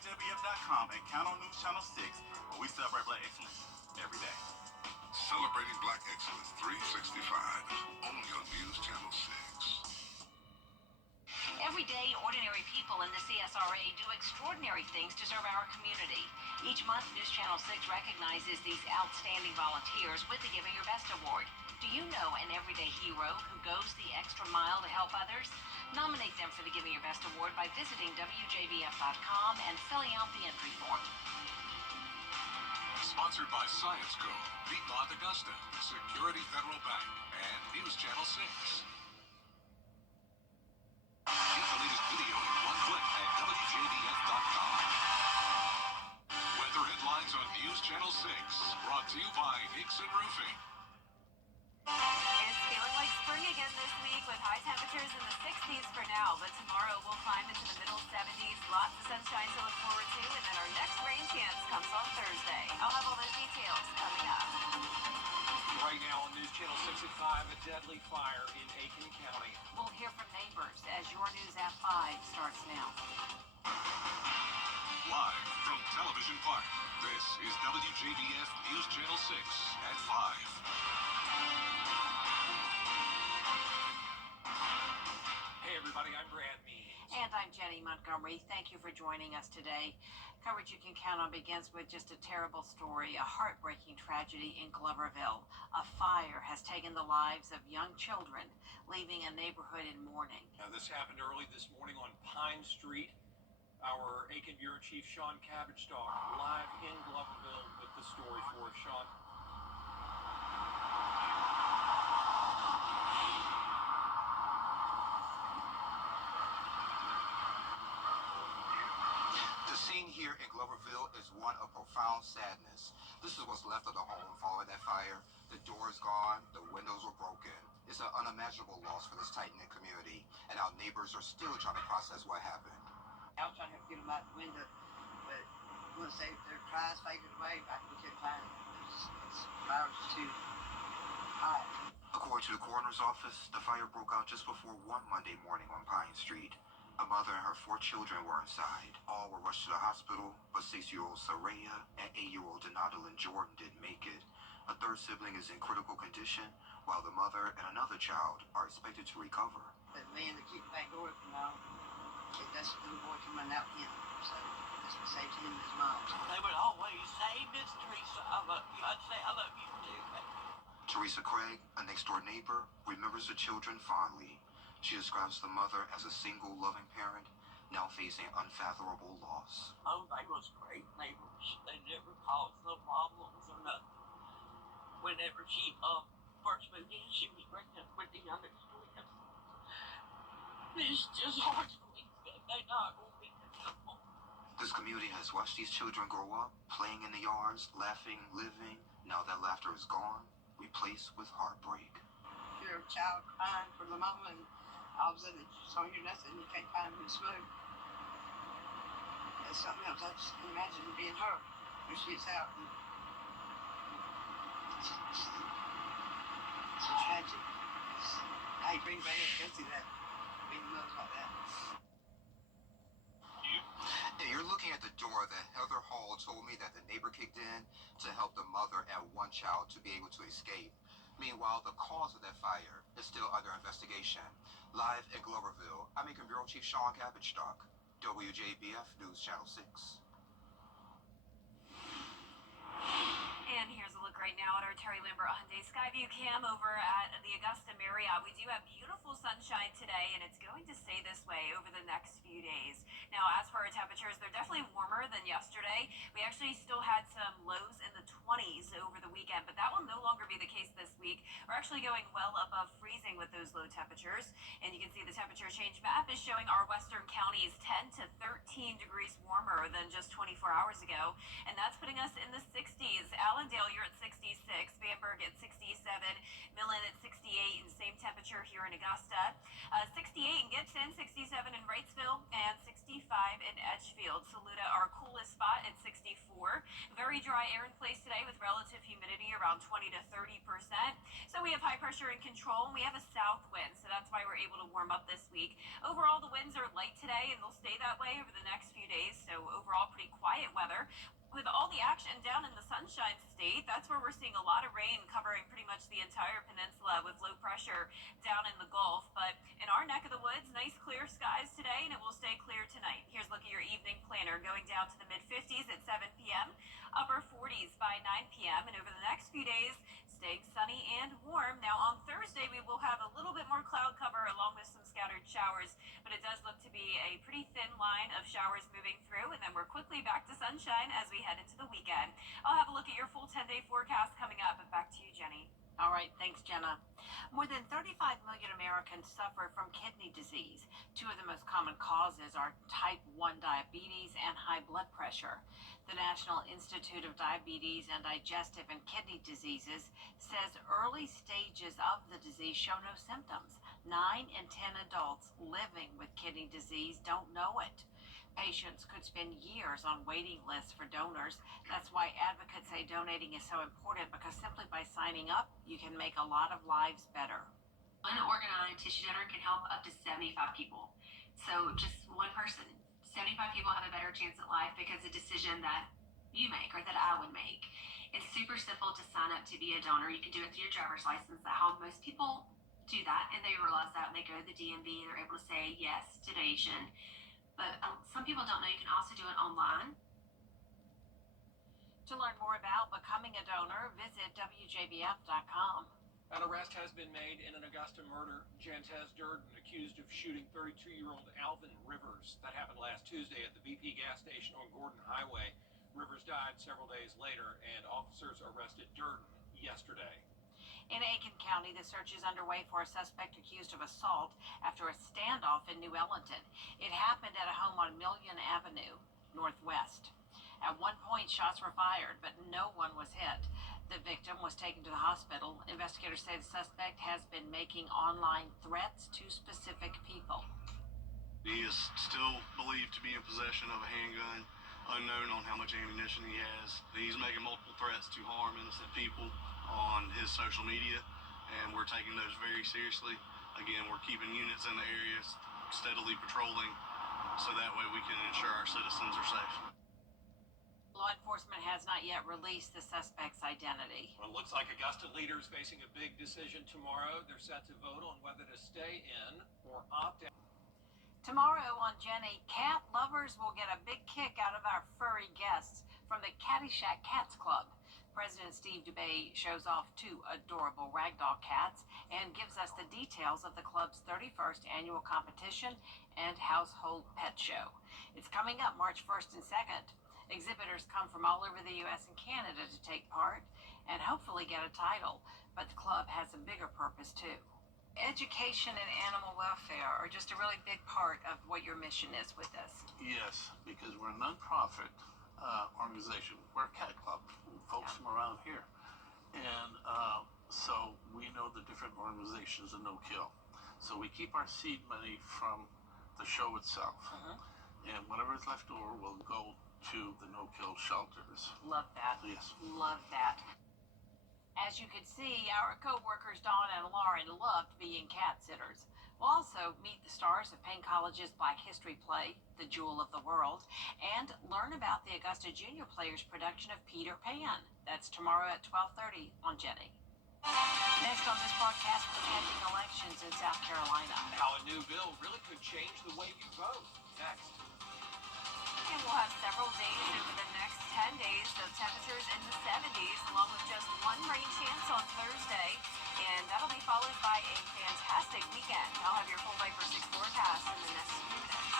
WJBF.com and count on News Channel 6, where we celebrate Black excellence every day. Celebrating Black Excellence 365, only on News Channel 6. Every day, ordinary people in the CSRA do extraordinary things to serve our community. Each month, News Channel 6 recognizes these outstanding volunteers with the Giving Your Best Award. Do you know an everyday hero who goes the extra mile to help others? Nominate them for the Giving Your Best Award by visiting WJBF.com and filling out the entry form. Sponsored by Science Co., Piedmont Augusta, Security Federal Bank, and News Channel 6. Get the latest video in one click at WJBF.com. Weather headlines on News Channel 6, brought to you by Nixon Roofing. It's feeling like spring again this week with high temperatures in the 60s for now, but tomorrow we'll climb into the middle 70s. Lots of sunshine to look forward to, and then our next rain chance comes on Thursday. I'll have all those details coming up. Right now on News Channel 6 at 5, a deadly fire in Aiken County. We'll hear from neighbors as your news at 5 starts now. Live from Television Park, this is WJBF News Channel 6 at 5. Hey everybody, I'm Brad Means. And I'm Jenny Montgomery. Thank you for joining us today. Coverage you can count on begins with just a terrible story, a heartbreaking tragedy in Gloverville. A fire has taken the lives of young children, leaving a neighborhood in mourning. This happened early this morning on Pine Street. Our Aiken Bureau Chief Sean Cabbage-Stock live in Gloverville with the story for us. Sean. Here in Gloverville is one of profound sadness. This is what's left of the home following that fire. The door is gone, the windows were broken. It's an unimaginable loss for this tight-knit community, and our neighbors are still trying to process what happened. I was trying to get them out the window, but once their cries faded away, we couldn't find them. The fire was too hot. According to the coroner's office, the fire broke out just before one Monday morning on Pine Street. A mother and her 4 children were inside. All were rushed to the hospital, but 6-year-old Saraya and 8-year-old Donaldin Jordan didn't make it. A third sibling is in critical condition, while the mother and another child are expected to recover. That man that kept the back door open, that's the little boy come running out with him. So that's what saved him and his mom. They would always say, Miss Teresa, I love you. I'd say, I love you too. Teresa Craig, a next-door neighbor, remembers the children fondly. She describes the mother as a single, loving parent, now facing unfathomable loss. Oh, they was great neighbors. They never caused no problems or nothing. Whenever she first moved in, she was pregnant with the youngest twin. It's just hard to believe that they not going to be simple. This community has watched these children grow up, playing in the yards, laughing, living. Now that laughter is gone, replaced with heartbreak. You're a child crying for the mama, and all of a sudden you don't hear nothing, you can't find them in smoke. That's something else. I just can imagine being her when she gets out. It's so tragic. I hate for anybody else to go through that, being mothers like that. And you're looking at the door that Heather Hall told me that the neighbor kicked in to help the mother and one child to be able to escape. Meanwhile, the cause of that fire is still under investigation. Live in Gloverville, I'm Aiken Bureau Chief Sean Cabbage-Stock, WJBF News Channel 6. And here's a look right now at our Terry Lambert Hyundai Skyview cam over at the Augusta Marriott. We do have beautiful sunshine today, and it's going to stay this way over the next few days. Now, as for our temperatures, they're definitely warmer than yesterday. We actually still had some lows in the 20s over the weekend, but that will no longer be the case this week. We're actually going well above freezing with those low temperatures, and you can see the temperature change map is showing our western counties 10 to 13 degrees warmer than just 24 hours ago, and that's putting us in the 60s. Allendale, you're at 66, Bamberg at 67, Millen at 68, and same temperature here in Augusta. 68 in Gibson, 67 in Wrightsville, and 65 in Edgefield. Saluda, our coolest spot at 64. Very dry air in place today with relative humidity around 20 to 30%. So we have high pressure in control, and we have a south wind, so that's why we're able to warm up this week. Overall, the winds are light today, and they'll stay that way over the next few days, so overall, quiet weather. With all the action down in the Sunshine State, that's where we're seeing a lot of rain covering pretty much the entire peninsula with low pressure down in the Gulf. But in our neck of the woods, nice clear skies today, and it will stay clear tonight. Here's a look at your evening planner going down to the mid-50s at 7 p.m., upper 40s by 9 p.m., and over the next few days, staying sunny and warm. Now on Thursday, we will have a little bit more cloud cover along with some scattered showers, but it does look to be a pretty thin line of showers moving through, and then we're quickly back to sunshine as we head into the weekend. I'll have a look at your full 10-day forecast coming up, but back to you, Jenny. All right, thanks, Jenna. More than 35 million Americans suffer from kidney disease. Two of the most common causes are type 1 diabetes and high blood pressure. The National Institute of Diabetes and Digestive and Kidney Diseases says early stages of the disease show no symptoms. 9 in 10 adults living with kidney disease don't know it. Patients could spend years on waiting lists for donors. That's why advocates say donating is so important, because simply by signing up, you can make a lot of lives better. One organ tissue donor can help up to 75 people. So just one person, 75 people have a better chance at life because of a decision that you make or that I would make. It's super simple to sign up to be a donor. You can do it through your driver's license. That's how most people do that, and they realize that when they go to the DMV, they're able to say yes to donation. But some people don't know you can also do it online. To learn more about becoming a donor, visit WJBF.com. An arrest has been made in an Augusta murder. Jantez Durden accused of shooting 32-year-old Alvin Rivers. That happened last Tuesday at the BP gas station on Gordon Highway. Rivers died several days later, and officers arrested Durden yesterday. In Aiken County, the search is underway for a suspect accused of assault after a standoff in New Ellington. It happened at a home on Million Avenue, Northwest. At one point, shots were fired, but no one was hit. The victim was taken to the hospital. Investigators say the suspect has been making online threats to specific people. He is still believed to be in possession of a handgun, unknown on how much ammunition he has. He's making multiple threats to harm innocent people on his social media, and we're taking those very seriously. Again, we're keeping units in the areas, steadily patrolling, so that way we can ensure our citizens are safe. Law enforcement has not yet released the suspect's identity. Well, it looks like Augusta leaders facing a big decision tomorrow. They're set to vote on whether to stay in or opt out. Tomorrow on Jenny, cat lovers will get a big kick out of our furry guests from the Caddyshack Cats Club. President Steve Dubay shows off 2 adorable ragdoll cats and gives us the details of the club's 31st annual competition and household pet show. It's coming up March 1st and 2nd. Exhibitors come from all over the U.S. and Canada to take part and hopefully get a title, but the club has a bigger purpose too. Education and animal welfare are just a really big part of what your mission is with this. Yes, because we're a non-profit organization. We're a cat club, folks from around here. And so we know the different organizations of no-kill. So we keep our seed money from the show itself. And whatever is left over will go to the no-kill shelters. Love that. Yes. Love that. As you can see, our co-workers Dawn and Lauren loved being cat sitters. We'll also meet the stars of Payne College's Black History play, The Jewel of the World, and learn about the Augusta Junior Players' production of Peter Pan. That's tomorrow at 12:30 on Jenny. Next on this broadcast, the pending elections in South Carolina. How a new bill really could change the way you vote. Next. And we'll have several days over the next 10 days of temperatures in the 70s, along with just one rain chance on Thursday. And that'll be followed by a fantastic weekend. I'll have your full Viper 6 forecast in the next few minutes.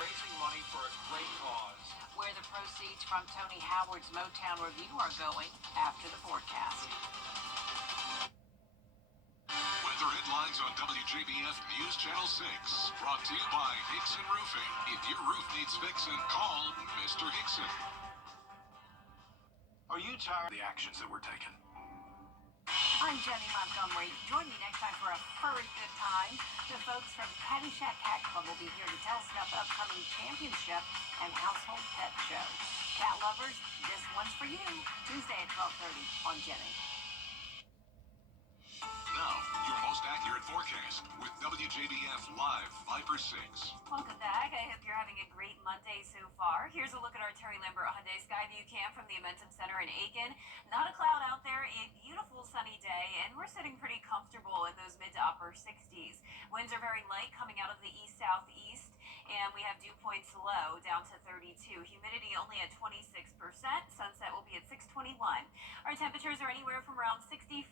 Raising money for a great cause. Where the proceeds from Tony Howard's Motown Review are going after the forecast. Weather headlines on WJBF News Channel 6. Brought to you by Hickson Roofing. If your roof needs fixing, call Mr. Hickson. Are you tired of the actions that we're taking? I'm Jenny Montgomery. Join me next time for a furry good time. The folks from Caddyshack Cat Club will be here to tell us about the upcoming championship and household pet show. Cat lovers, this one's for you. Tuesday at 12:30 on Jenny. Now, your most accurate forecast with WJBF Live Viper 6. Welcome back. I hope you're having a great Monday so far. Here's a look at our Terry Lambert Hyundai Skyview Cam from the Amentum Center in Aiken. Not a cloud out there, a beautiful sunny day, and we're sitting pretty comfortable in those mid to upper 60s. Winds are very light coming out of the east-southeast, and we have dew points low down to 32. Humidity only at 26%. Sunset will be at 6:21. Our temperatures are anywhere from around 65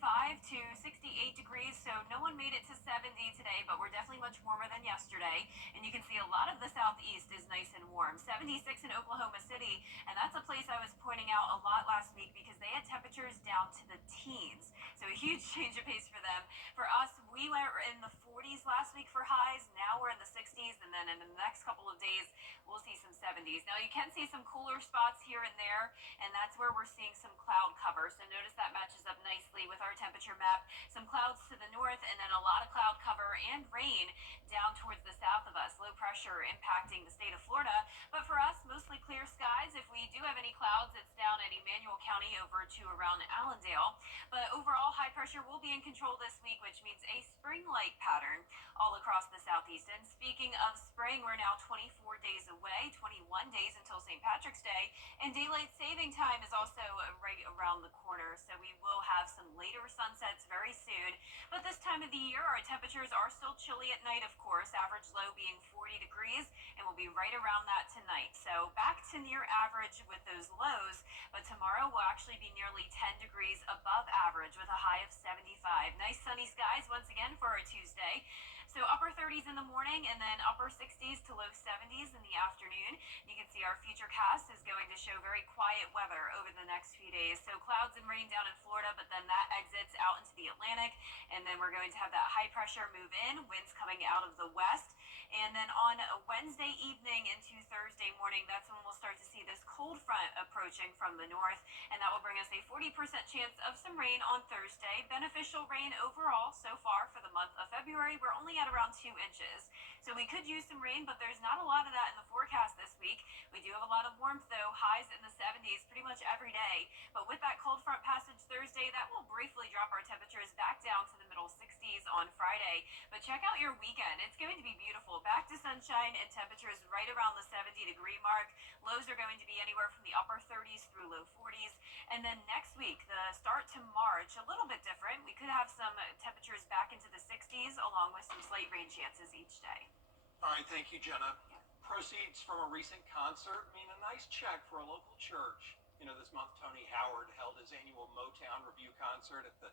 to 68 degrees, so no one made it to 70 today, but we're definitely much warmer than yesterday. And you can see a lot of the southeast is nice and warm. 76 in Oklahoma City, and that's a place I was pointing out a lot last week because they had temperatures down to the teens. So a huge change of pace for them. For us, we were in the 40s last week for highs. Now we're in the 60s, and then in the next couple of days, we'll see some 70s. Now you can see some cooler spots here and there, and that's where we're seeing some cloud cover. So notice that matches up nicely with our temperature map. Some clouds to the north, and then a lot of cloud cover and rain down towards the south of us. Low pressure impacting the state of Florida, but for us, mostly clear skies. If we do have any clouds, it's down in Emmanuel County over to around Allendale. But overall, high pressure will be in control this week, which means a spring-like pattern all across the southeast. And speaking of spring, we're now 24 days away, 21 days until St. Patrick's Day, and daylight saving time is also right around the corner. So we will have some later sunsets very soon. But this time of the year, our temperatures are still chilly at night, of course, average low being 40 degrees, and we'll be right around that tonight. So back to near average with those lows, but tomorrow will actually be nearly 10 degrees above average with a high of 75. Nice sunny skies once again for our Tuesday. So upper 30s in the morning and then upper 60s to low 70s in the afternoon. You can see our futurecast is going to show very quiet weather over the next few days. So clouds and rain down in Florida, but then that exits out into the Atlantic. And then we're going to have that high pressure move in, winds coming out of the west. And then on a Wednesday evening into Thursday morning, that's when we'll start to see this cold front approaching from the north. And that will bring us a 40% chance of some rain on Thursday. Beneficial rain overall so far for the month of February. We're only at around 2 inches. So we could use some rain, but there's not a lot of that in the forecast this week. We do have a lot of warmth though, highs in the 70s pretty much every day. But with that cold front passage Thursday, that will briefly drop our temperatures back down to the middle 60s on Friday. But check out your weekend. It's going to be beautiful. Back to sunshine and temperatures right around the 70-degree mark. Lows are going to be anywhere from the upper 30s through low 40s. And then next week, the start to March, a little bit different. We could have some temperatures back into the 60s along with some slight rain chances each day. All right, thank you, Jenna. Proceeds from a recent concert mean a nice check for a local church. You know, this month Tony Howard held his annual Motown Review concert at the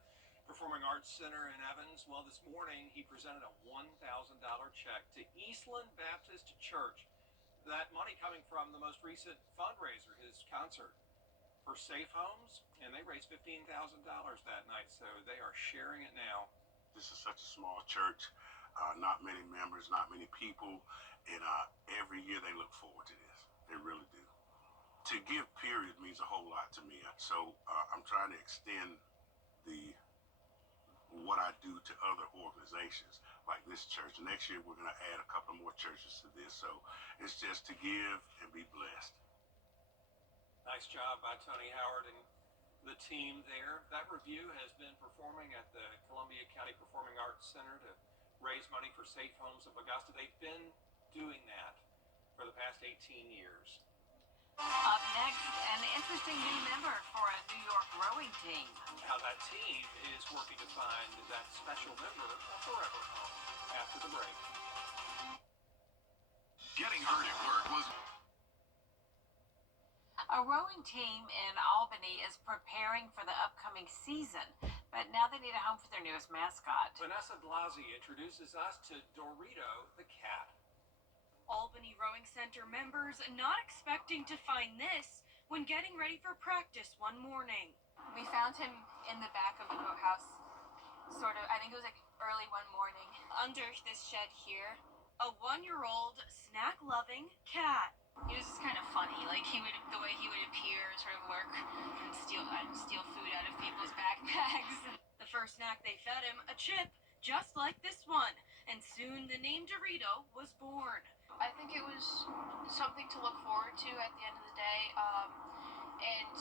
Performing Arts Center in Evans. Well, this morning he presented a $1,000 check to Eastland Baptist Church. That money coming from the most recent fundraiser, his concert for Safe Homes, and they raised $15,000 that night, so they are sharing it now. This is such a small church, not many members, not many people, and every year they look forward to this. They really do. To give, period, means a whole lot to me. So I'm trying to extend what I do to other organizations like this church. Next year we're going to add a couple more churches to this. So it's just to give and be blessed. Nice job by Tony Howard and the team there. That review has been performing at the Columbia County Performing Arts Center to raise money for Safe Homes of Augusta. They've been doing that for the past 18 years. Up next, an interesting new member for a New York rowing team. How that team is working to find that special member a forever home after the break. Getting hurt at work was... A rowing team in Albany is preparing for the upcoming season, but now they need a home for their newest mascot. Vanessa Blasi introduces us to Dorito the cat. Albany Rowing Center members not expecting to find this when getting ready for practice one morning. We found him in the back of the boathouse, sort of, I think it was like early one morning. Under this shed here, a 1-year-old snack-loving cat. He was just kind of funny, like the way he would appear, sort of lurk and steal food out of people's backpacks. The first snack they fed him, a chip, just like this one, and soon the name Dorito was born. I think it was something to look forward to at the end of the day, and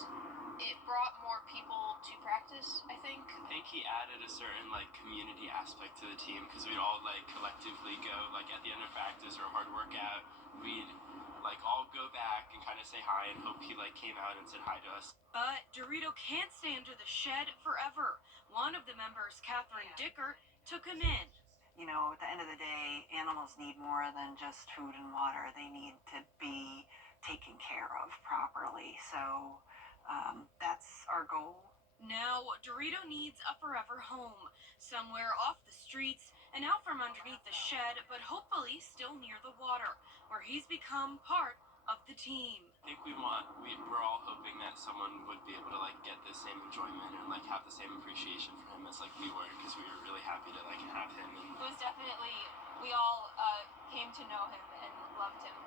It brought more people to practice, I think. I think he added a certain like community aspect to the team because we'd all like collectively go like at the end of practice or a hard workout, we'd like all go back and kind of say hi and hope he like came out and said hi to us. But Dorito can't stay under the shed forever. One of the members, Catherine Dickert, took him in. You know, at the end of the day, animals need more than just food and water. They need to be taken care of properly. So that's our goal. Now, Dorito needs a forever home, somewhere off the streets and out from underneath the shed, but hopefully still near the water, where he's become part of the team. I think we're all hoping that someone would be able to like get the same enjoyment and like have the same appreciation for him as like we were, because we were really happy to like have him. And it was definitely, we all came to know him and loved him.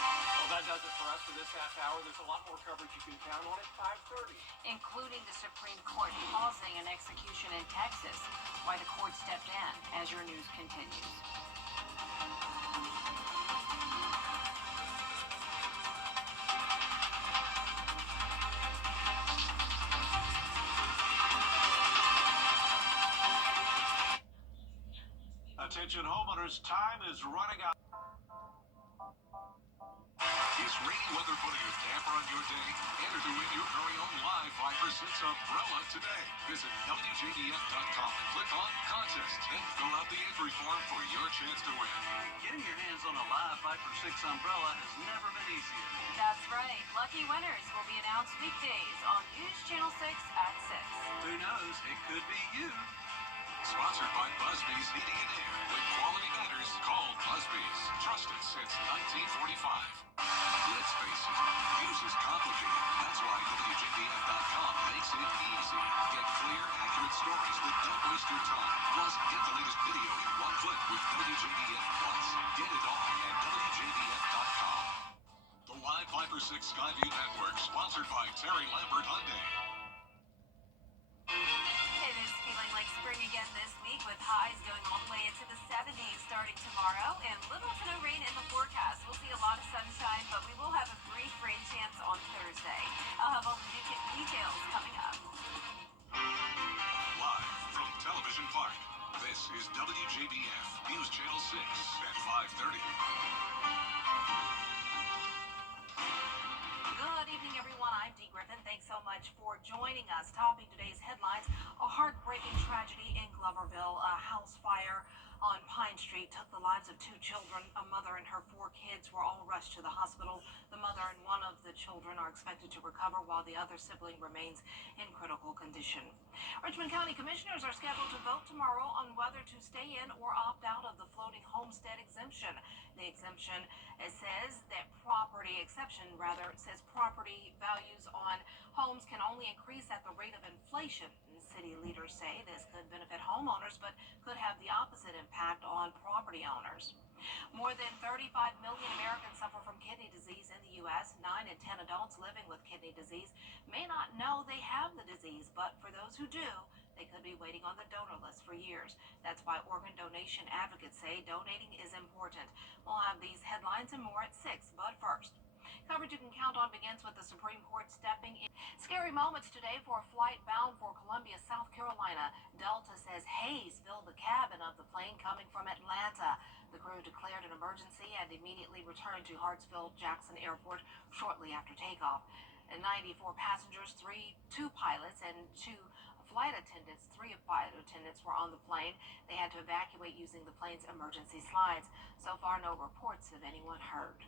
Well, that does it for us for this half hour. There's a lot more coverage you can count on at 5:30. Including the Supreme Court pausing an execution in Texas, why the court stepped in, as your news continues. Attention homeowners, time is running out. Is rainy weather putting a damper on your day? Enter to win your very own live 5% umbrella today. Visit WJBF.com and click on Contest and fill out the entry form for your chance to win. Getting your hands on a live 5 for 6 umbrella has never been easier. That's right. Lucky winners will be announced weekdays on News Channel 6 at 6. Who knows? It could be you. Sponsored by Busby's Heating and Air. When quality matters, call Busby's. Trusted since 1945. Let's face it, news is complicated. That's why WJBF.com makes it easy. Get clear, accurate stories that don't waste your time. Plus, get the latest video in one click with WJBF Plus. Get it all at WJBF.com. The Live 5 for 6 Skyview Network, sponsored by Terry Lambert Hyundai. It is feeling like spring again this week, with highs going all the way into the 70s starting tomorrow, and little to no rain in the forecast. We'll see a lot of sunshine, but we will have a brief rain chance on Thursday. I'll have all the details coming up. Live from Television Park, this is WJBF News Channel 6 at 5:30. Good evening, everyone. I'm Dee Griffin. Thanks so much for joining us. Topping today's headlines, a heartbreaking tragedy in Gloverville. A house fire on Pine Street took the lives of 2 children. A mother and her 4 kids were all rushed to the hospital. The mother and one of the children are expected to recover, while the other sibling remains in critical condition. Richmond County Commissioners are scheduled to vote tomorrow on whether to stay in or opt out of the floating homestead exemption. The exemption says property values on homes can only increase at the rate of inflation. City leaders say this could benefit homeowners, but could have the opposite impact on property owners. More than 35 million Americans suffer from kidney disease in the U.S. 9 in 10 adults living with kidney disease may not know they have the disease, but for those who do, they could be waiting on the donor list for years. That's why organ donation advocates say donating is important. We'll have these headlines and more at 6, but first, coverage you can count on begins with the Supreme Court stepping in. Scary moments today for a flight bound for Columbia, South Carolina. Delta says haze filled the cabin of the plane coming from Atlanta. The crew declared an emergency and immediately returned to Hartsfield-Jackson Airport shortly after takeoff. 94 passengers, 2 pilots, and 2 flight attendants. 3 flight attendants were on the plane. They had to evacuate using the plane's emergency slides. So far, no reports of anyone hurt.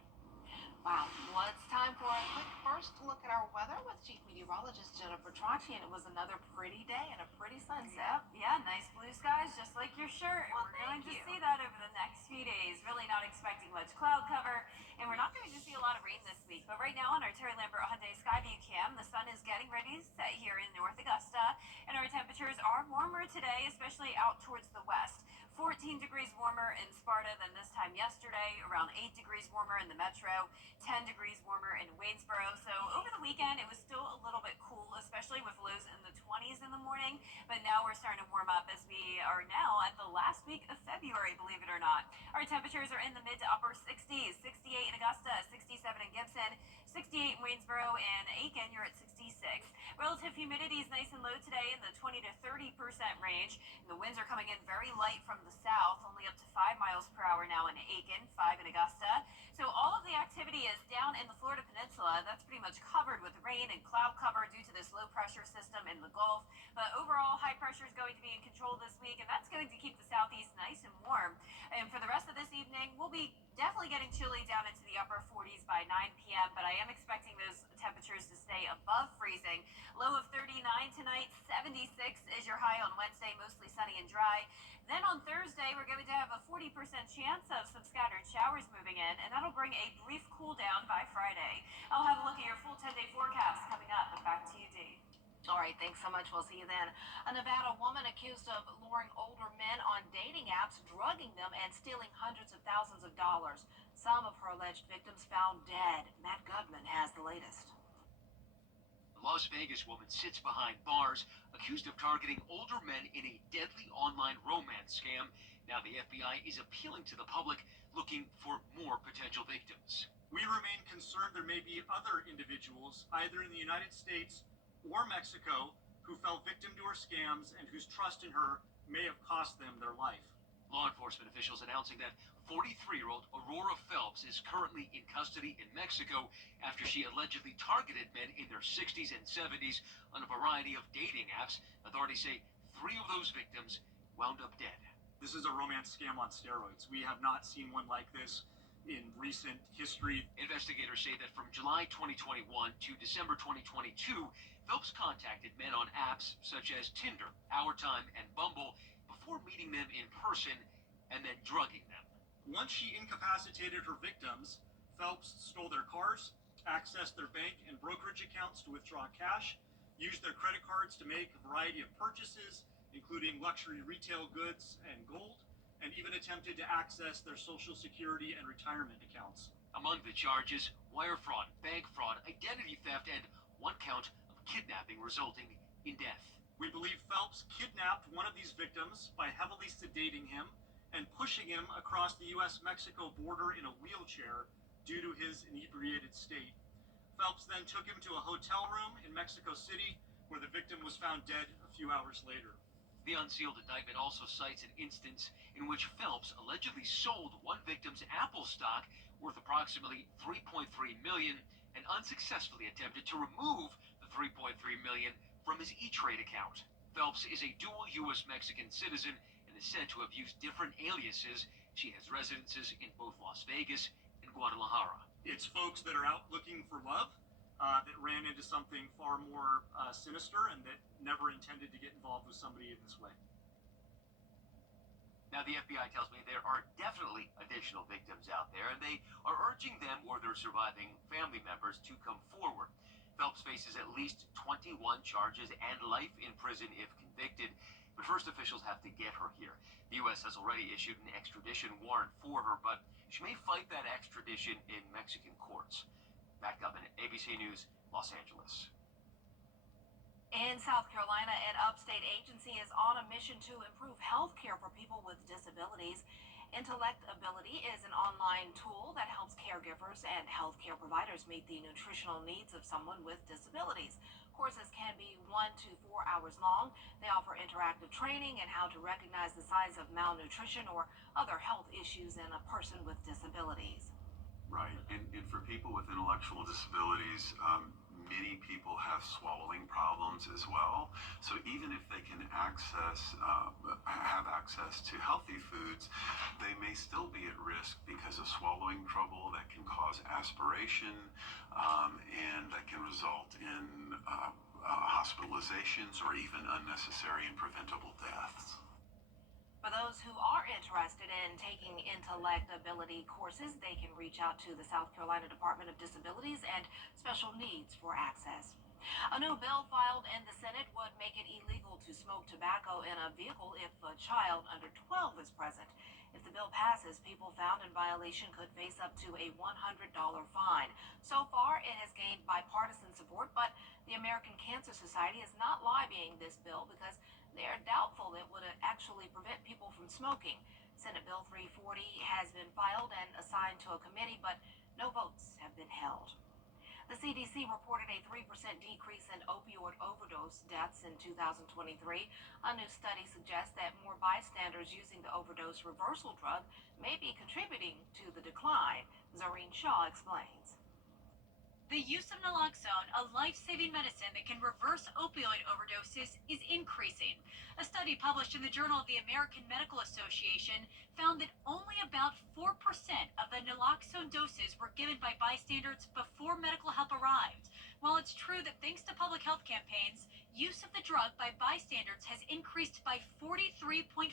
Wow. Well, it's time for a quick first look at our weather with Chief Meteorologist Jennifer Tracci, and it was another pretty day and a pretty sunset. Yeah, nice blue skies, just like your shirt. Well, we're going to thank you. see that over the next few days. Really not expecting much cloud cover, and we're not going to see a lot of rain this week. But right now on our Terry Lambert Hyundai Skyview Cam, the sun is getting ready to set here in North Augusta, and our temperatures are warmer today, especially out towards the west. 14 degrees warmer in Sparta than this time yesterday, around 8 degrees warmer in the metro, 10 degrees warmer in Waynesboro. So over the weekend, it was still a little bit cool, especially with lows in the 20s in the morning. But now we're starting to warm up as we are now at the last week of February, believe it or not. Our temperatures are in the mid to upper 60s, 68 in Augusta, 67 in Gibson, 68 in Waynesboro, and Aiken, you're at 66. Relative humidity is nice and low today in the 20 to 30% range. And the winds are coming in very light from the south, only up to 5 miles per hour now in Aiken, 5 in Augusta. So all of the activity is down in the Florida Peninsula. That's pretty much covered with rain and cloud cover due to this low pressure system in the Gulf. But overall, high pressure is going to be in control this week, and that's going to keep the southeast nice and warm. And for the rest of this evening, we'll be definitely getting chilly down into the upper 40s by 9 p.m., but I am expecting those temperatures to stay above freezing. Low of 39 tonight, 76 is your high on Wednesday, mostly sunny and dry. Then on Thursday, we're going to have a 40% chance of some scattered showers moving in, and that'll bring a brief cool down by Friday. I'll have a look at your full 10-day forecast coming up. Back to you, Dee. All right, thanks so much. We'll see you then. A Nevada woman accused of luring older men on dating apps, drugging them, and stealing hundreds of thousands of dollars. Some of her alleged victims found dead. Matt Gutman has the latest. A Las Vegas woman sits behind bars, accused of targeting older men in a deadly online romance scam. Now the FBI is appealing to the public, looking for more potential victims. We remain concerned there may be other individuals, either in the United States or Mexico, who fell victim to her scams and whose trust in her may have cost them their life. Law enforcement officials announcing that 43-year-old Aurora Phelps is currently in custody in Mexico after she allegedly targeted men in their 60s and 70s on a variety of dating apps. Authorities say 3 of those victims wound up dead. This is a romance scam on steroids. We have not seen one like this in recent history. Investigators say that from July 2021 to December 2022, Phelps contacted men on apps such as Tinder, Our Time, and Bumble before meeting them in person and then drugging them. Once she incapacitated her victims, Phelps stole their cars, accessed their bank and brokerage accounts to withdraw cash, used their credit cards to make a variety of purchases, including luxury retail goods and gold, and even attempted to access their Social Security and retirement accounts. Among the charges, wire fraud, bank fraud, identity theft, and 1 count of kidnapping resulting in death. We believe Phelps kidnapped one of these victims by heavily sedating him and pushing him across the U.S.-Mexico border in a wheelchair due to his inebriated state. Phelps then took him to a hotel room in Mexico City, where the victim was found dead a few hours later. The unsealed indictment also cites an instance in which Phelps allegedly sold one victim's Apple stock worth approximately $3.3 million and unsuccessfully attempted to remove the $3.3 million from his E-Trade account. Phelps is a dual U.S.-Mexican citizen and is said to have used different aliases. She has residences in both Las Vegas and Guadalajara. It's folks that are out looking for love that ran into something far more sinister and that never intended to get involved with somebody in this way. Now, the FBI tells me there are definitely additional victims out there, and they are urging them or their surviving family members to come forward. Phelps faces at least 21 charges and life in prison if convicted, but first officials have to get her here. The U.S. has already issued an extradition warrant for her, but she may fight that extradition in Mexican courts. Back up in ABC News, Los Angeles. In South Carolina, an upstate agency is on a mission to improve health care for people with disabilities. Intellect Ability is an online tool that helps caregivers and healthcare providers meet the nutritional needs of someone with disabilities. Courses can be 1 to 4 hours long. They offer interactive training in how to recognize the signs of malnutrition or other health issues in a person with disabilities. Right, and for people with intellectual disabilities, many people have swallowing problems as well. So even if they can have access to healthy foods, they may still be at risk because of swallowing trouble that can cause aspiration, and that can result in hospitalizations or even unnecessary and preventable deaths. For those who are interested in taking Intellect Ability courses, they can reach out to the South Carolina Department of Disabilities and Special Needs for access. A new bill filed in the Senate would make it illegal to smoke tobacco in a vehicle if a child under 12 is present. If the bill passes, people found in violation could face up to a $100 fine. So far, it has gained bipartisan support, but the American Cancer Society is not lobbying this bill because they are doubtful it would actually prevent people from smoking. Senate Bill 340 has been filed and assigned to a committee, but no votes have been held. The CDC reported a 3% decrease in opioid overdose deaths in 2023. A new study suggests that more bystanders using the overdose reversal drug may be contributing to the decline. Zareen Shaw explains. The use of naloxone, a life-saving medicine that can reverse opioid overdoses, is increasing. A study published in the Journal of the American Medical Association found that only about 4% of the naloxone doses were given by bystanders before medical help arrived. While it's true that thanks to public health campaigns, use of the drug by bystanders has increased by 43.5%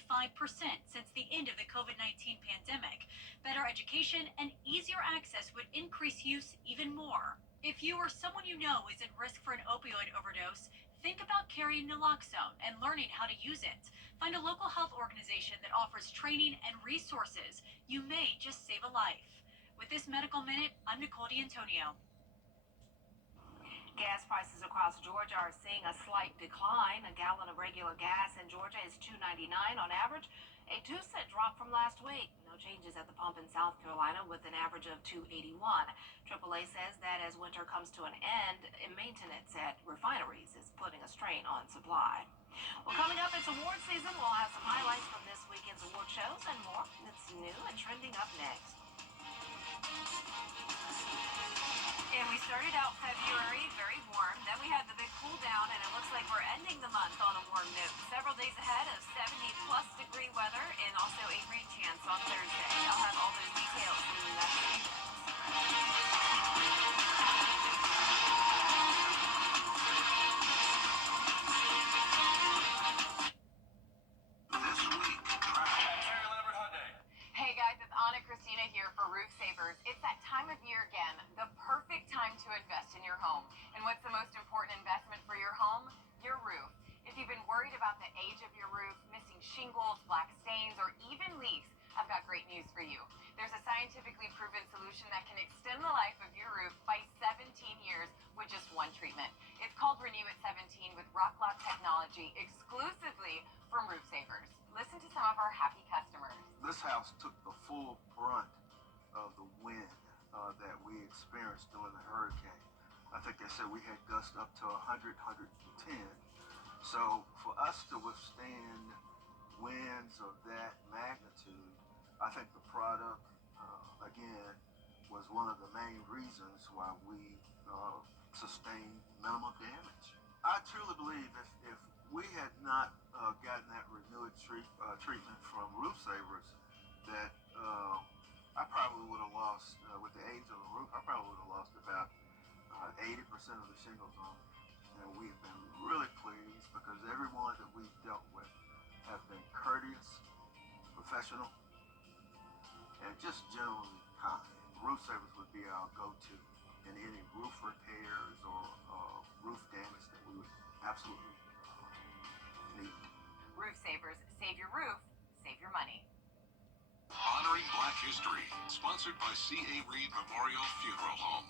since the end of the COVID-19 pandemic. Better education and easier access would increase use even more. If you or someone you know is at risk for an opioid overdose, think about carrying naloxone and learning how to use it. Find a local health organization that offers training and resources. You may just save a life. With this Medical Minute, I'm Nicole D'Antonio. Gas prices across Georgia are seeing a slight decline. A gallon of regular gas in Georgia is $2.99 on average, a 2-cent drop from last week. No changes at the pump in South Carolina with an average of $2.81. AAA says that as winter comes to an end, maintenance at refineries is putting a strain on supply. Well, coming up, it's award season. We'll have some highlights from this weekend's award shows and more. It's new and trending up next. And we started out February very warm. Then we had the big cool down, and it looks like we're ending the month on a warm note. Several days ahead of 70-plus degree weather and also a rain chance on Thursday. I'll have all those details in the next few minutes. This week, Hey guys, it's Anna Christina here for Roof Savers. It's that time of year again, the perfect time to invest in your home. And what's the most important investment for your home? Your roof. If you've been worried about the age of your roof, missing shingles, black stains, or even leaks, I've got great news for you. There's a scientifically proven solution that can extend the life of your roof by 17 years with just one treatment. It's called Renew at 17 with Rock Lock technology exclusively from Roof Savers. Listen to some of our happy customers. This house took the full brunt of the wind that we experienced during the hurricane. I think they said we had gusts up to 100, 110. So for us to withstand winds of that magnitude, I think the product, again, was one of the main reasons why we sustained minimal damage. I truly believe if we had not gotten that renewed treatment from Roof Savers, that I probably would have lost, with the age of the roof, I probably would have lost about 80% of the shingles on it. And we've been really pleased because everyone that we've dealt with have been courteous, professional, and just generally kind. Roof Savers would be our go-to in any roof repairs or roof damage that we would absolutely need. Roof Savers, save your roof, save your money. Honoring Black History, sponsored by C.A. Reed Memorial Funeral Home.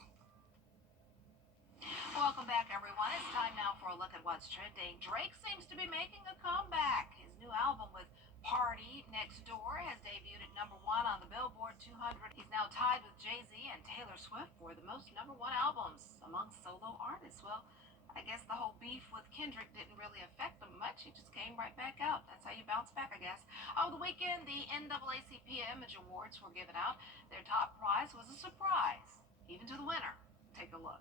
Welcome back, everyone. It's time now for a look at what's trending. Drake seems to be making a comeback. His new album with Party Next Door has debuted at #1 on the Billboard 200. He's now tied with Jay-Z and Taylor Swift for the most #1 albums among solo artists. Well, I guess the whole beef with Kendrick didn't really affect him much. He just came right back out. That's how you bounce back, I guess. Over the weekend, the NAACP Image Awards were given out. Their top prize was a surprise, even to the winner. Take a look.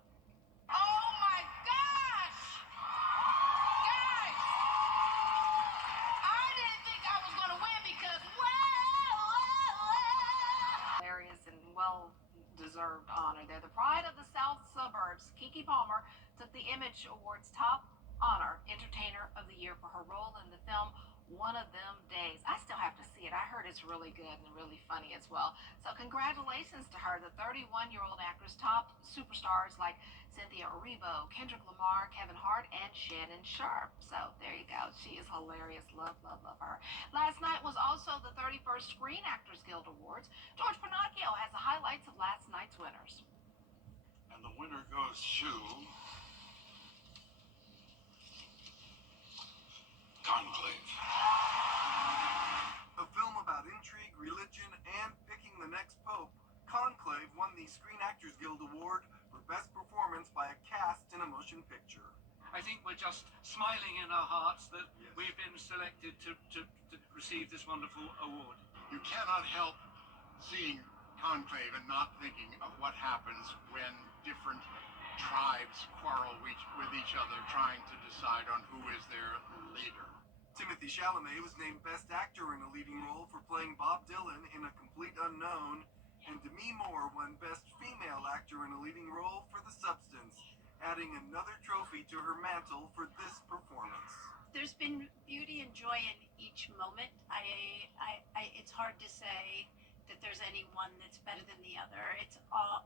Oh my gosh! Guys! I didn't think I was going to win because, Hilarious and well-deserved honor. They're the pride of the South Suburbs. Keke Palmer took the Image Awards top honor, Entertainer of the Year, for her role in the film one of them days. I still have to see it. I heard it's really good and really funny as well. So congratulations to her, the 31-year-old actress, top superstars like Cynthia Erivo, Kendrick Lamar, Kevin Hart, and Shannon Sharp. So there you go. She is hilarious. Love, love, love her. Last night was also the 31st Screen Actors Guild Awards. George Pinocchio has the highlights of last night's winners. And the winner goes to Conclave. A film about intrigue, religion, and picking the next pope, Conclave won the Screen Actors Guild Award for Best Performance by a Cast in a Motion Picture. I think we're just smiling in our hearts that we've been selected to receive this wonderful award. You cannot help seeing Conclave and not thinking of what happens when different tribes quarrel with each other, trying to decide on who is their leader. Timothy Chalamet was named Best Actor in a Leading Role for playing Bob Dylan in A Complete Unknown, and Demi Moore won Best Female Actor in a Leading Role for The Substance, adding another trophy to her mantle for this performance. There's been beauty and joy in each moment. It's hard to say that there's any one that's better than the other. It's the whole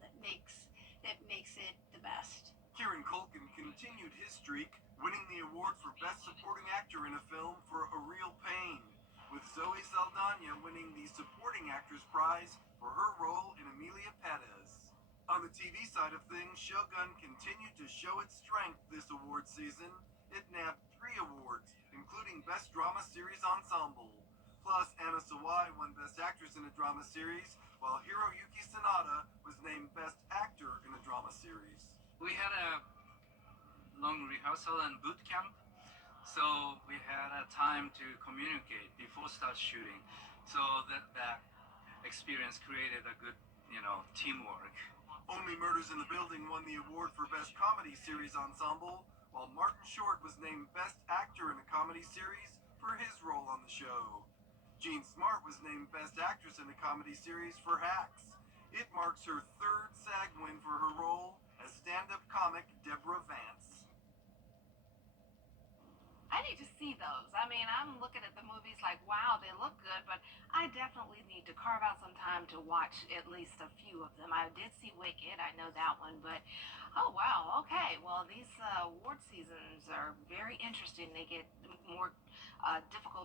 that makes it the best. Kieran Culkin continued his streak, winning the award for Best Supporting Actor in a Film for A Real Pain, with Zoe Saldana winning the Supporting Actress prize for her role in Amelia Perez. On the TV side of things, Shogun continued to show its strength this award season. It nabbed 3 awards, including Best Drama Series Ensemble. Plus, Anna Sawai won Best Actress in a Drama Series, while Hiroyuki Sanada was named Best Actor in a Drama Series. We had a long rehearsal and boot camp, so we had a time to communicate before start shooting. So that experience created a good, teamwork. Only Murders in the Building won the award for Best Comedy Series Ensemble, while Martin Short was named Best Actor in a Comedy Series for his role on the show. Jean Smart was named Best Actress in a Comedy Series for Hacks. It marks her 3rd SAG win for her role as stand-up comic Deborah Vance. I need to see those. I mean, I'm looking at the movies like, wow, they look good, but I definitely need to carve out some time to watch at least a few of them. I did see Wicked, I know that one, but oh wow, okay. Well, these award seasons are very interesting. They get more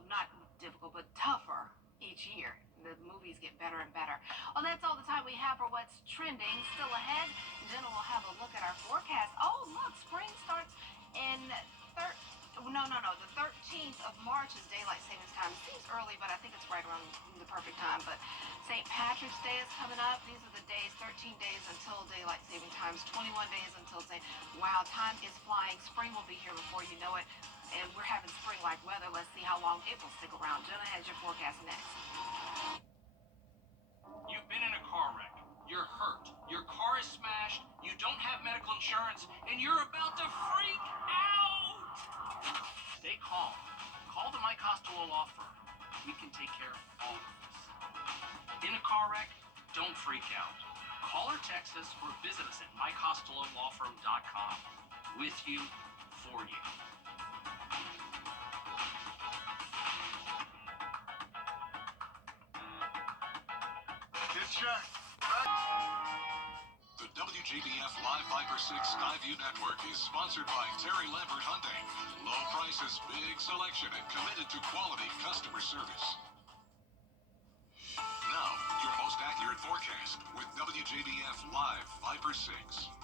not difficult, but tougher each year. The movies get better and better. Well, that's all the time we have for what's trending. Still ahead, and then we'll have a look at our forecast. Oh, look, spring starts in the 13th of March is Daylight Savings Time. It seems early, but I think it's right around the perfect time. But St. Patrick's Day is coming up. These are the days, 13 days until Daylight Saving Time, 21 days until wow, time is flying. Spring will be here before you know it. And we're having spring-like weather. Let's see how long it will stick around. Jenna has your forecast next. You've been in a car wreck. You're hurt. Your car is smashed. You don't have medical insurance, and you're about to freak out. Stay calm. Call the Mike Costello Law Firm. We can take care of all of this. In a car wreck, don't freak out. Call or text us or visit us at MikeCostelloLawFirm.com. With you, for you. Check. The WJBF Live Viper 6 Skyview Network is sponsored by Terry Lambert Hyundai. Low prices, big selection, and committed to quality customer service. Now, your most accurate forecast with WJBF Live Viper 6.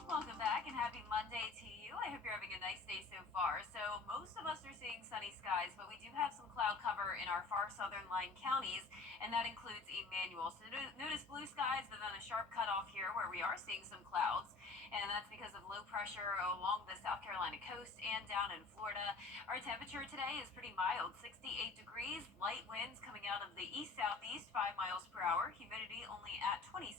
Welcome back and happy Monday to you. I hope you're having a nice day so far. So most of us are seeing sunny skies, but we do have some cloud cover in our far southern line counties, and that includes Emmanuel. So notice blue skies, but then a sharp cutoff here where we are seeing some clouds, and that's because of low pressure along the South Carolina coast and down in Florida. Our temperature today is pretty mild, 68 degrees, light winds coming out of the east-southeast, 5 miles per hour, humidity only at 26%.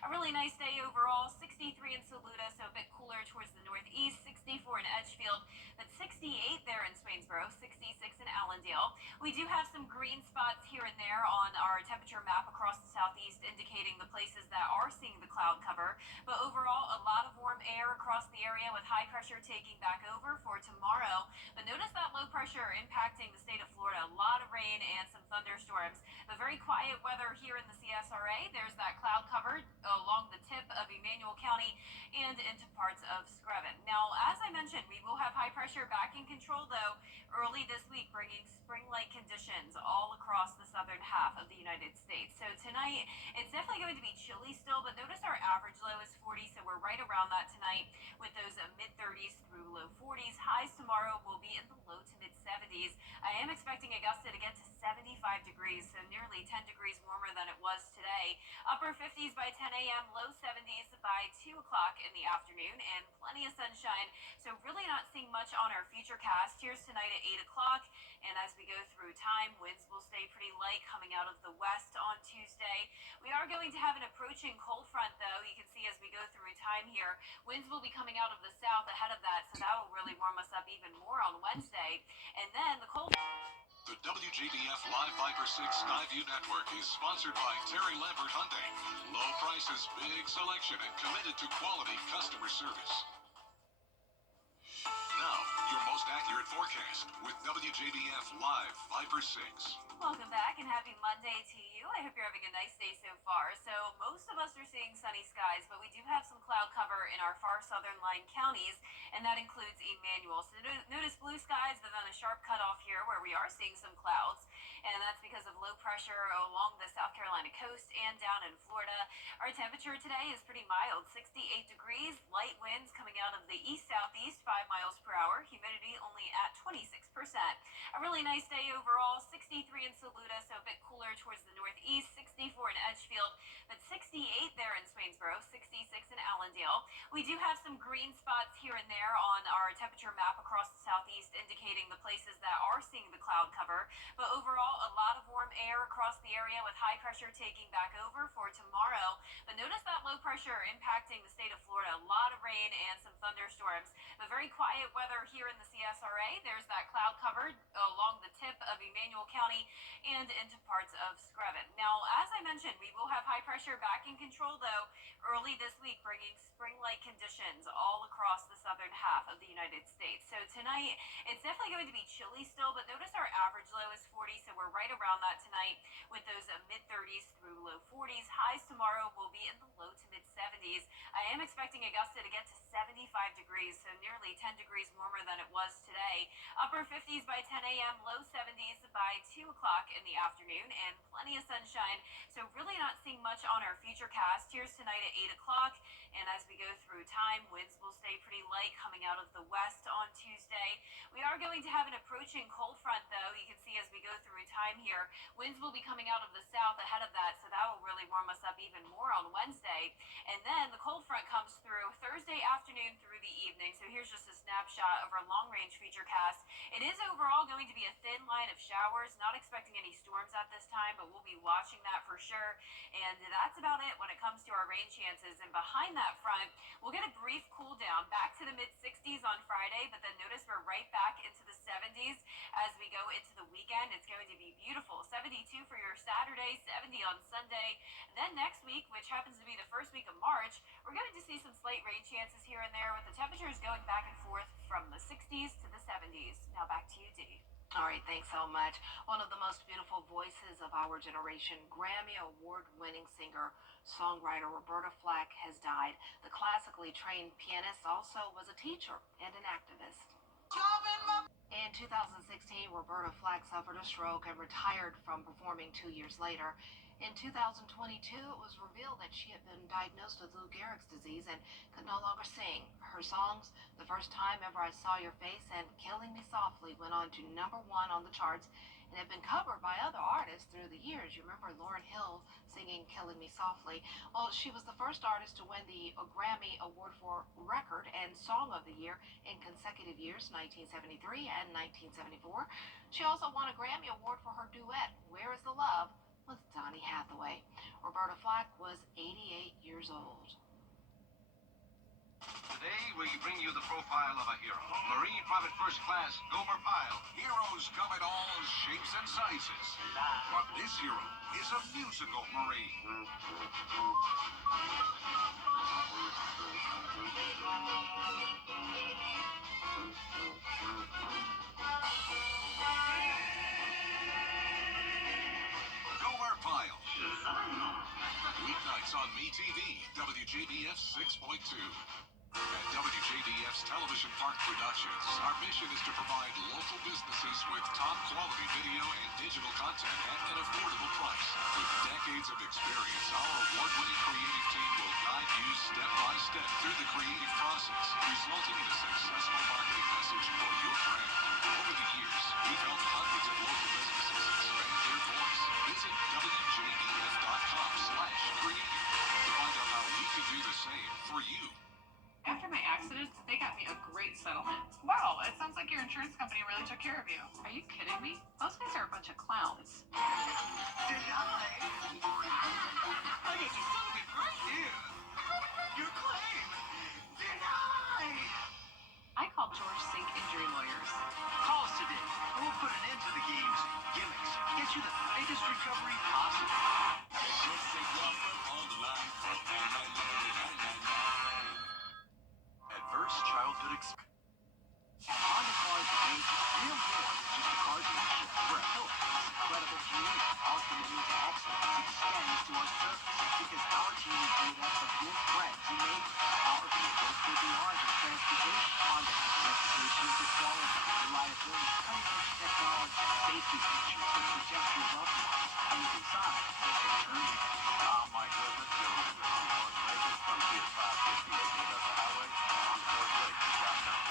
A really nice day overall, 63 in Saluda, so a bit cooler towards the northeast, 64 in Edgefield, but 68 there in Swainsboro, 66 in Allendale. We do have some green spots here and there on our temperature map across the southeast, indicating the places that are seeing the cloud cover, but overall a lot of warm air across the area with high pressure taking back over for tomorrow. But notice that low pressure impacting the state of Florida. A lot of rain and some thunderstorms. But very quiet weather here in the CSRA. There's that cloud cover along the tip of Emmanuel County and into parts of Screven. Now, as I mentioned, we will have high pressure back in control, though, early this week, bringing spring-like conditions all across the southern half of the United States. So tonight, it's definitely going to be chilly still, but notice our average low is 40, so we're right around that tonight with those mid-30s through low 40s. Highs tomorrow will be in the low to mid-70s. I am expecting Augusta to get to 75 degrees, so nearly 10 degrees warmer than it was today. Upper 50s by 10 a.m., low 70s by 2 o'clock in the afternoon, and plenty of sunshine. So really not seeing much on our futurecast. Here's tonight at 8 o'clock, and as we go through time, winds will stay pretty light coming out of the west on Tuesday. We are going to have an approaching cold front, though. You can see as we go through time here, winds will be coming out of the south ahead of that, so that will really warm us up even more on Wednesday. And then the cold... The WJBF Live Viper 6 Skyview Network is sponsored by Terry Lambert Hyundai. Low prices, big selection, and committed to quality customer service. Now, your most accurate forecast with WJBF Live Viper 6. Welcome back and happy Monday to you. I hope you're having a nice day so far. So most of us are seeing sunny skies, but we do have some cloud cover in our far southern line counties, and that includes Emmanuel. So notice blue skies, but then a sharp cutoff here where we are seeing some clouds, and that's because of low pressure along the South Carolina coast and down in Florida. Our temperature today is pretty mild, 68 degrees, light winds coming out of the east-southeast, 5 miles per hour, humidity only at 26%. A really nice day overall, 63 in Saluda, so a bit cooler towards the northeast, 64 in Edgefield, but 68 there in Swainsboro, 66 in Allendale. We do have some green spots here and there on our temperature map across the southeast, indicating the places that are seeing the cloud cover, but overall, a lot of warm air across the area with high pressure taking back over for tomorrow. But notice that low pressure impacting the state of Florida, a lot of rain and some thunderstorms, but very quiet weather here in the CSRA. There's that cloud cover along the tip of Emmanuel County and into parts of Screven. Now, as I mentioned, we will have high pressure back in control, though, early this week, bringing spring-like conditions all across the southern half of the United States. So tonight, it's definitely going to be chilly still, but notice our average low is 40, so we're right around that tonight with those mid-30s through low 40s. Highs tomorrow will be in the low to mid-70s. I am expecting Augusta to get to 75 degrees, so nearly 10 degrees warmer than it was today. Upper 50s by 10 a.m., low 70s by 2 o'clock in the afternoon, and plenty of sunshine. So really not seeing much on our futurecast. Here's tonight at 8 o'clock, and as we go through time, winds will stay pretty light coming out of the west on Tuesday. We are going to have an approaching cold front, though. You can see as we go through time here, winds will be coming out of the south ahead of that, so that will really warm us up even more on Wednesday. And then the cold front comes through Thursday afternoon through the evening. So here's just a snapshot of our long-range futurecast. It is overall going to be a thin line of showers. Not expecting any storms at this time, but we'll be watching that for sure. And that's about it when it comes to our rain chances. And behind that front, we'll get a brief cool down back to the mid-60s on Friday, but then notice we're right back into the 70s as we go into the weekend. It's going to be beautiful. 72 for your Saturday, 70 on Sunday. And then next week, which happens to be the first week of March, we're going to see some slight rain chances here and there with the temperatures going back and forth from the 60s to the 70s. Now back to you, Dee. All right, thanks so much. One of the most beautiful voices of our generation, Grammy Award-winning singer, songwriter Roberta Flack has died. The classically trained pianist also was a teacher and an activist. In 2016, Roberta Flack suffered a stroke and retired from performing 2 years later. In 2022, it was revealed that she had been diagnosed with Lou Gehrig's disease and could no longer sing. Her songs, The First Time Ever I Saw Your Face and Killing Me Softly, went on to #1 on the charts and have been covered by other artists through the years. You remember Lauryn Hill singing Killing Me Softly. Well, she was the first artist to win the Grammy Award for Record and Song of the Year in consecutive years, 1973 and 1974. She also won a Grammy Award for her duet, Where Is the Love, with Donny Hathaway. Roberta Flack was 88 years old. Today, we bring you the profile of a hero. Marine Private First Class Gomer Pyle. Heroes come in all shapes and sizes. But this hero is a musical Marine. Gomer Pyle. Weeknights on MeTV, WJBF 6.2. At WJBF's Television Park Productions, our mission is to provide local businesses with top quality video and digital content at an affordable price. With decades of experience, our award-winning creative team will guide you step by step through the creative process, resulting in a successful marketing message for your brand. Over the years, we've helped hundreds of local businesses expand their voice. Visit WJBF.com/creative to find out how we can do the same for you. After my accident, they got me a great settlement. Wow, it sounds like your insurance company really took care of you. Are you kidding me? Those guys are a bunch of clowns. Denied. I get you something right here. Your claim. Denied. I called George Sink Injury Lawyers. Call us today. We'll put an end to the game's gimmicks. Get you the biggest recovery possible. George Sink Law Firm on the line for all night long. Adverse childhood experience. Honda Cars Inc. We're more than just a car dealership. We're a pillar of this incredible community. Our commitment to excellence extends to our service because our team is made up of your friends and neighbors. Our vehicles go beyond just transportation. Honda has reputation for quality, reliability, cutting-edge technology, safety features that protect your loved ones. And inside, it's turning. Oh my goodness, congratulations from Fiat 550 Augusta Highway on FordLake.com.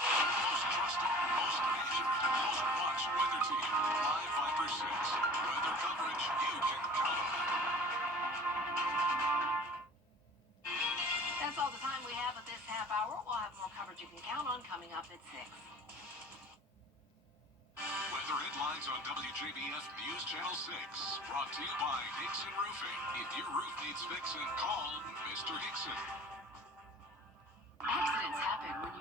Most trusted, most accurate, most watched weather team. Live Viper 6. Weather coverage you can count on. That's all the time we have at this half hour. We'll have more coverage you can count on coming up at 6. Weather headlines on WJBF News Channel 6. Brought to you by Hickson Roofing. If your roof needs fixing, call Mr. Hickson. Accidents happen when you